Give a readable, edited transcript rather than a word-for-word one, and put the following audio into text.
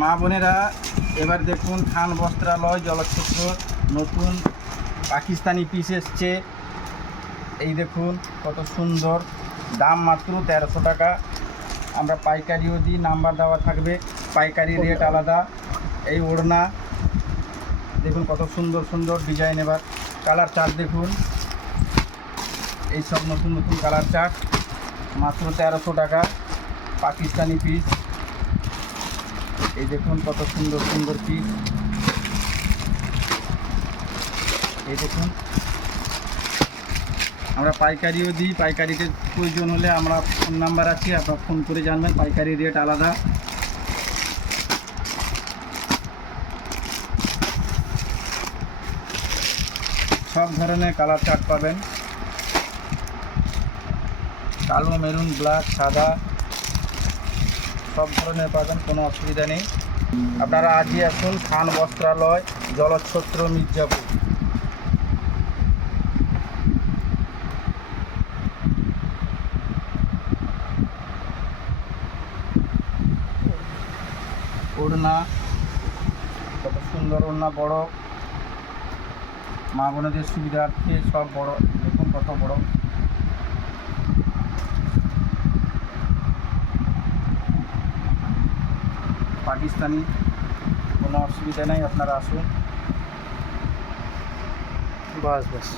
মা বোনেরা এবার দেখুন খান বস্ত্রালয় জলচ্ছত্র নতুন পাকিস্তানি পিস এসছে। এই দেখুন কত সুন্দর, দাম মাত্র 1300 টাকা। আমরা পাইকারিও দিই, নাম্বার দেওয়া থাকবে, পাইকারি রেট আলাদা। এই ওড়না দেখুন কত সুন্দর সুন্দর ডিজাইন। এবার কালার চার্ট দেখুন, এই সব নতুন নতুন কালার চার্ট মাত্র 1300 টাকা পাকিস্তানি পিস। এই দেখুন কত সুন্দর সুন্দর পিস। এই দেখুন আমরা পাইকারিও দিই, পাইকারিতে প্রয়োজন হলে আমরা ফোন নাম্বার আছে, আপনারা ফোন করে জানবেন, পাইকারি রেট আলাদা। সব ধরনের কালার চার্ট পাবেন, কালো, মেরুন, ব্ল্যাক, সাদা সব ধরনের পাবেন, কোনো অসুবিধা নেই। আপনারা আজই আসুন খান বস্ত্রালয় জলচ্ছত্র মির্জাপুর। ওড়না কত সুন্দর, ওড়না বড়, মা বোনেদের সুবিধার্থে সব বড়। দেখুন কত বড় পাকিস্তানি, কোনো অসুবিধা নেই, আপনারা আসুন। বাস বাস।